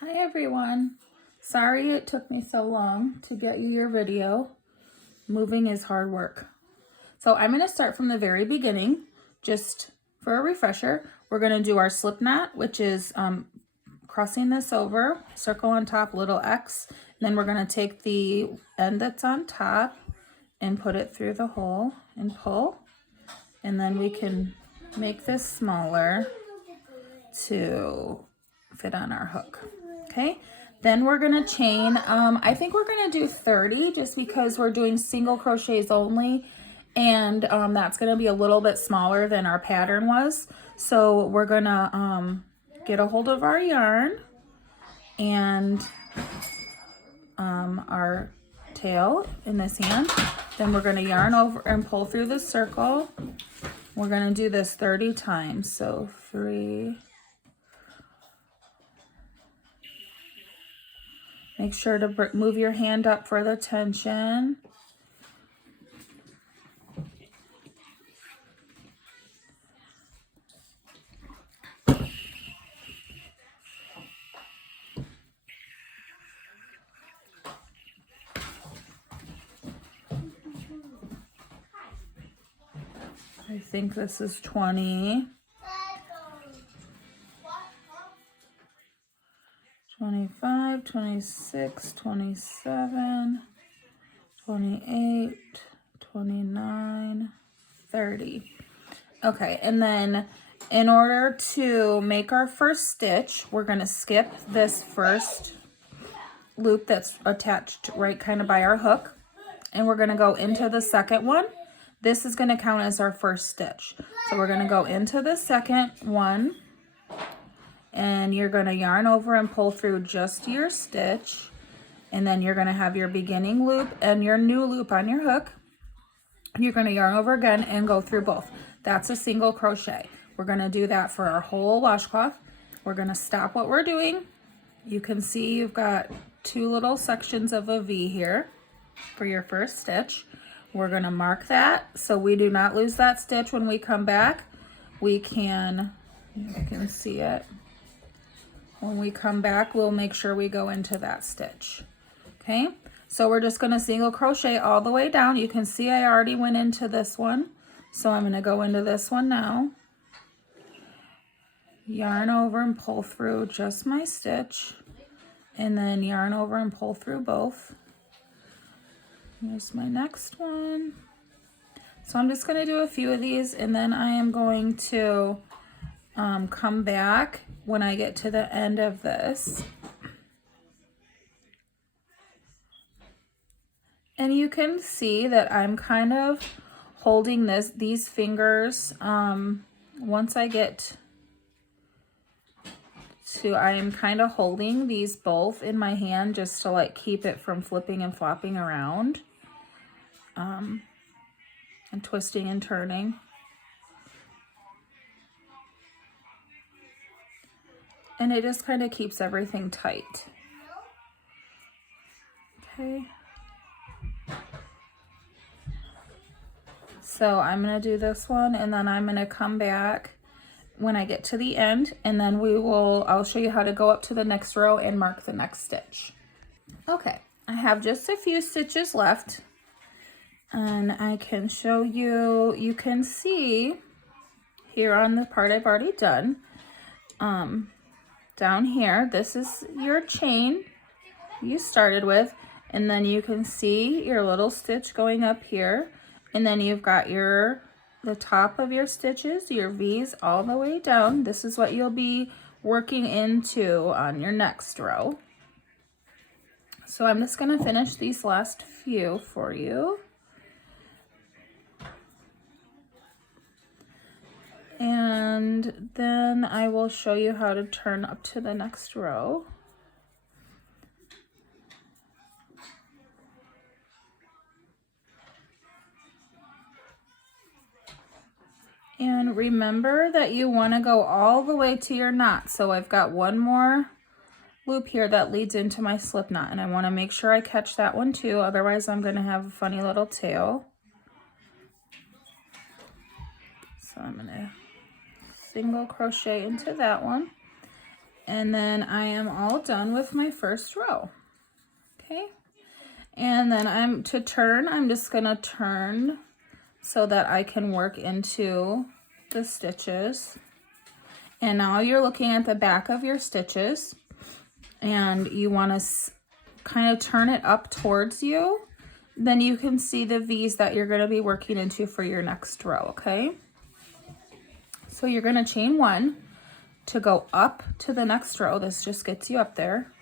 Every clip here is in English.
Hi everyone. Sorry it took me so long to get you your video. Moving is hard work. So I'm going to start from the very beginning, just for a refresher. We're going to do our slip knot, which is crossing this over, circle on top, little X. And then we're going to take the end that's on top and put it through the hole and pull. And then we can make this smaller to fit on our hook. Okay, then we're gonna chain. I think we're gonna do 30 just because we're doing single crochets only, and that's gonna be a little bit smaller than our pattern was. So we're gonna get a hold of our yarn and our tail in this hand. Then we're gonna yarn over and pull through the circle. We're gonna do this 30 times. So 3. Make sure to move your hand up for the tension. I think this is 20. 25, 26, 27, 28, 29, 30. Okay, and then in order to make our first stitch, we're going to skip this first loop that's attached right kind of by our hook, and we're going to go into the second one. This is going to count as our first stitch. So we're going to go into the second one, and you're going to yarn over and pull through just your stitch, and then you're going to have your beginning loop and your new loop on your hook. You're going to yarn over again and go through both. That's a single crochet. We're going to do that for our whole washcloth. We're going to stop what we're doing. You can see you've got 2 little sections of a V here for your first stitch. We're going to mark that so we do not lose that stitch when we come back. We can, you can see it. When we come back, we'll make sure we go into that stitch. Okay, so we're just going to single crochet all the way down. You can see I already went into this one, so I'm going to go into this one now. Yarn over and pull through just my stitch, and then yarn over and pull through both. Here's my next one. So I'm just going to do a few of these, and then I am going to come back when I get to the end of this. And you can see that I'm kind of holding these fingers. Once I get to, I am kind of holding these both in my hand just to like keep it from flipping and flopping around, and twisting and turning. And it just kind of keeps everything tight. Okay. So I'm going to do this one, and then I'm going to come back when I get to the end, and then I'll show you how to go up to the next row and mark the next stitch. Okay, I have just a few stitches left, and I can show you, you can see here on the part I've already done, down here, this is your chain you started with, and then you can see your little stitch going up here, and then you've got the top of your stitches, your V's all the way down. This is what you'll be working into on your next row. So I'm just going to finish these last few for you. And then I will show you how to turn up to the next row. And remember that you want to go all the way to your knot. So I've got one more loop here that leads into my slip knot, and I want to make sure I catch that one too, otherwise I'm going to have a funny little tail. So I'm going to single crochet into that one, And then I am all done with my first row. Okay. And then I'm just gonna turn so that I can work into the stitches. And now you're looking at the back of your stitches, and you want to kind of turn it up towards you. Then you can see the V's that you're going to be working into for your next row, okay? So you're going to chain 1 to go up to the next row. This just gets you up there.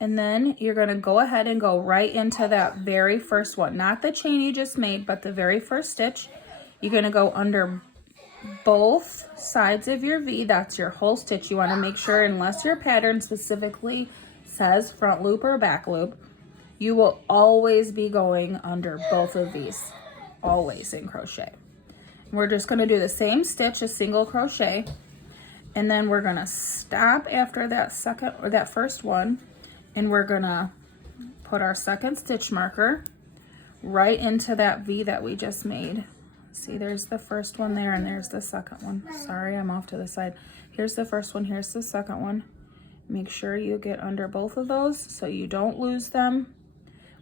And then you're going to go ahead and go right into that very first one. Not the chain you just made, but the very first stitch. You're going to go under both sides of your V. That's your whole stitch. You want to make sure, unless your pattern specifically says front loop or back loop, you will always be going under both of these, always in crochet. We're just going to do the same stitch, a single crochet, and then we're going to stop after that second or that first one, and we're going to put our second stitch marker right into that V that we just made. See, there's the first one there, and there's the second one. Sorry, I'm off to the side. Here's the first one, here's the second one. Make sure you get under both of those so you don't lose them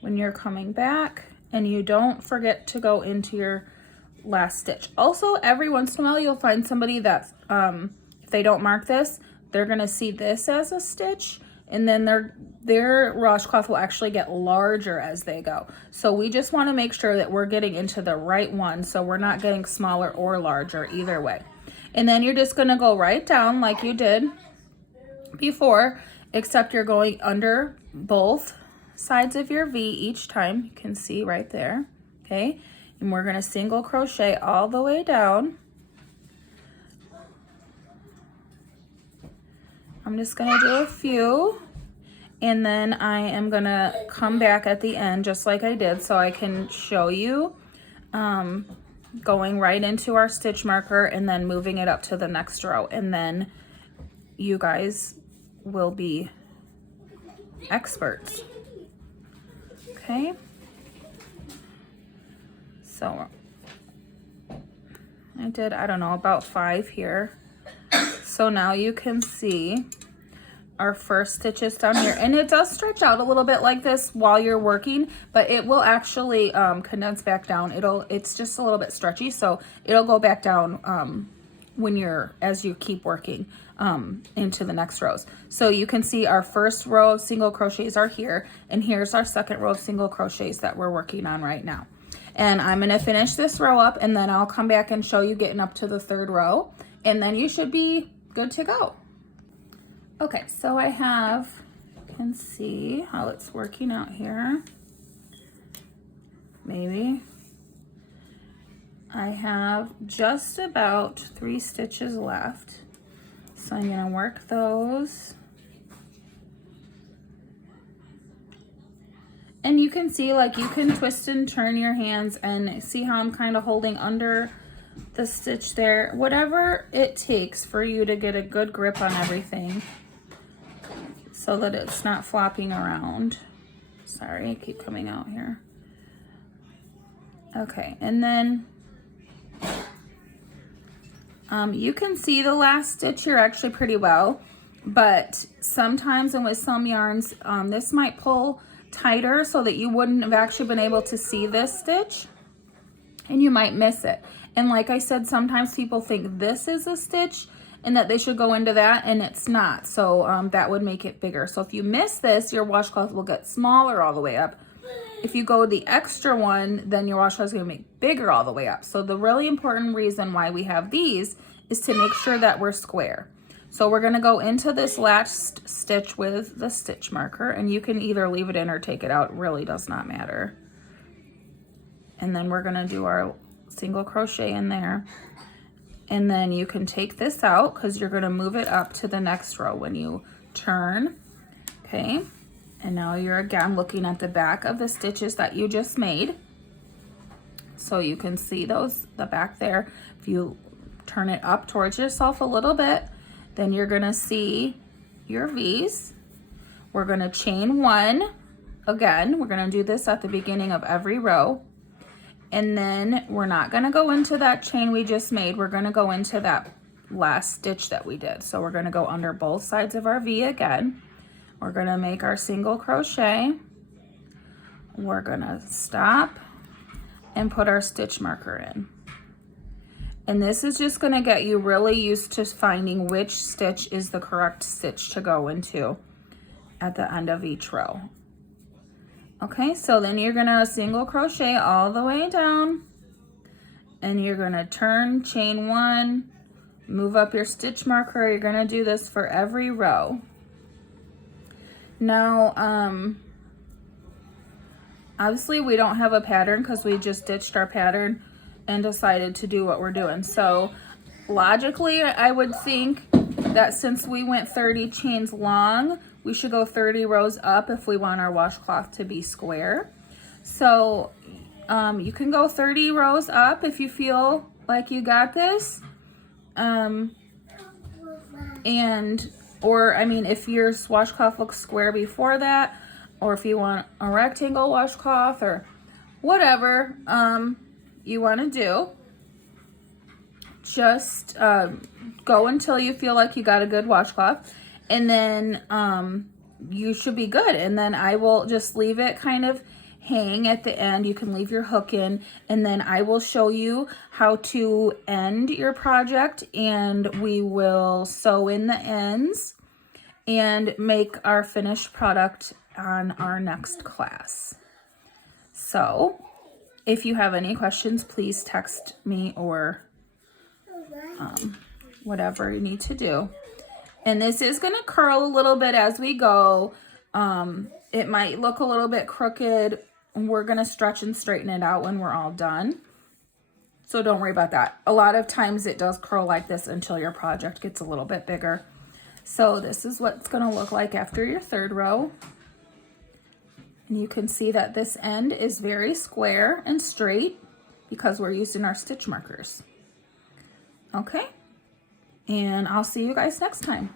when you're coming back, and you don't forget to go into your last stitch. Also, every once in a while you'll find somebody that if they don't mark this, they're gonna see this as a stitch, and then their washcloth will actually get larger as they go. So we just want to make sure that we're getting into the right one, so we're not getting smaller or larger either way. And then you're just going to go right down like you did before, except you're going under both sides of your V each time. You can see right there, okay? And we're going to single crochet all the way down. I'm just going to do a few, and then I am going to come back at the end just like I did so I can show you going right into our stitch marker and then moving it up to the next row, and then you guys will be experts. Okay, so I did, I don't know, about 5 here. So now you can see our first stitches down here, and it does stretch out a little bit like this while you're working, but it will actually condense back down. It's just a little bit stretchy, so it'll go back down as you keep working into the next rows. So you can see our first row of single crochets are here, and here's our second row of single crochets that we're working on right now. And I'm going to finish this row up, and then I'll come back and show you getting up to the third row, and then you should be good to go. Okay, so I have, you can see how it's working out here. Maybe. I have just about 3 stitches left. So I'm gonna work those. And you can see, like, you can twist and turn your hands and see how I'm kind of holding under the stitch there. Whatever it takes for you to get a good grip on everything so that it's not flopping around. Sorry, I keep coming out here. Okay, and then you can see the last stitch here actually pretty well, but sometimes, and with some yarns, this might pull tighter so that you wouldn't have actually been able to see this stitch, and you might miss it. And like I said, sometimes people think this is a stitch and that they should go into that, and it's not. So that would make it bigger. So if you miss this, your washcloth will get smaller all the way up. If you go the extra one, then your washcloth is going to make bigger all the way up. So the really important reason why we have these is to make sure that we're square. So we're going to go into this last stitch with the stitch marker, and you can either leave it in or take it out. It really does not matter. And then we're going to do our single crochet in there. And then you can take this out because you're going to move it up to the next row when you turn. Okay. And now you're again looking at the back of the stitches that you just made. So you can see those, the back there. If you turn it up towards yourself a little bit, then you're gonna see your V's. We're gonna chain 1. Again, we're gonna do this at the beginning of every row. And then we're not gonna go into that chain we just made. We're gonna go into that last stitch that we did. So we're going to go under both sides of our V again. We're going to make our single crochet. We're going to stop and put our stitch marker in. And this is just going to get you really used to finding which stitch is the correct stitch to go into at the end of each row. Okay, so then you're going to single crochet all the way down, and you're going to turn, chain 1, move up your stitch marker. You're going to do this for every row. Now, obviously we don't have a pattern because we just ditched our pattern and decided to do what we're doing. So logically, I would think that since we went 30 chains long, we should go 30 rows up if we want our washcloth to be square. So you can go 30 rows up if you feel like you got this. Or I mean, if your washcloth looks square before that, or if you want a rectangle washcloth or whatever you want to do, just go until you feel like you got a good washcloth, and then you should be good. And then I will just leave it kind of hang at the end. You can leave your hook in, and then I will show you how to end your project, and we will sew in the ends and make our finished product on our next class. So if you have any questions, please text me or whatever you need to do. And this is going to curl a little bit as we go. It might look a little bit crooked. We're going to stretch and straighten it out when we're all done. So don't worry about that. A lot of times it does curl like this until your project gets a little bit bigger. So this is what it's going to look like after your third row. And you can see that this end is very square and straight because we're using our stitch markers. Okay, and I'll see you guys next time.